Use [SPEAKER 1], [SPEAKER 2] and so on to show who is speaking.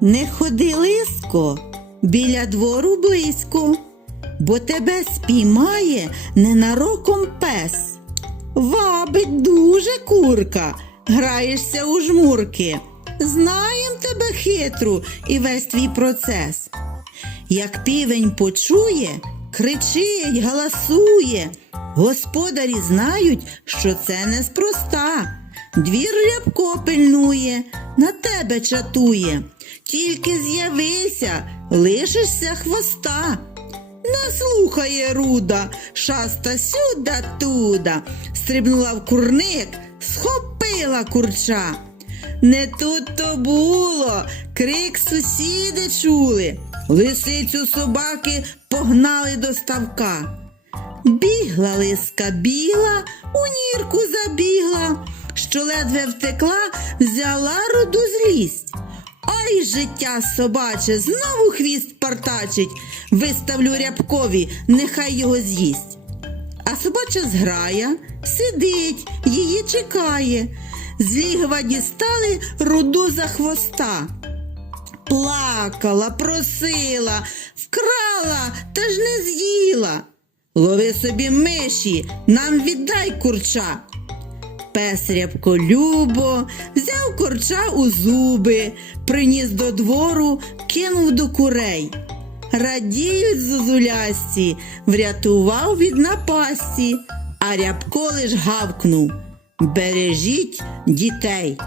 [SPEAKER 1] Не ходи лиско, біля двору близько, бо тебе спіймає ненароком пес. Вабить дуже курка, граєшся у жмурки. Знаєм тебе хитру і весь твій процес. Як півень почує, кричить, галасує. Господарі знають, що це неспроста. Двір рябко пильнує, на тебе чатує. Тільки з'явися, лишишся хвоста. Наслухає руда, шаста сюда туда, стрибнула в курник, схопила курча. Не тут то було, крик сусіди чули, лисицю собаки погнали до ставка. Бігла лиска біла, у нірку забігла, що ледве втекла, взяла роду злість. Ой, життя собаче, знову хвіст партачить, виставлю рябкові, нехай його з'їсть. А собача зграя сидить, її чекає. З лігва дістали руду за хвоста. Плакала, просила, вкрала, та ж не з'їла. Лови собі миші, нам віддай курча. Пес рябко любо, взяв корча у зуби, приніс до двору, кинув до курей. Радіють зозулясті, врятував від напасті, а рябко лиш гавкнув. Бережіть дітей.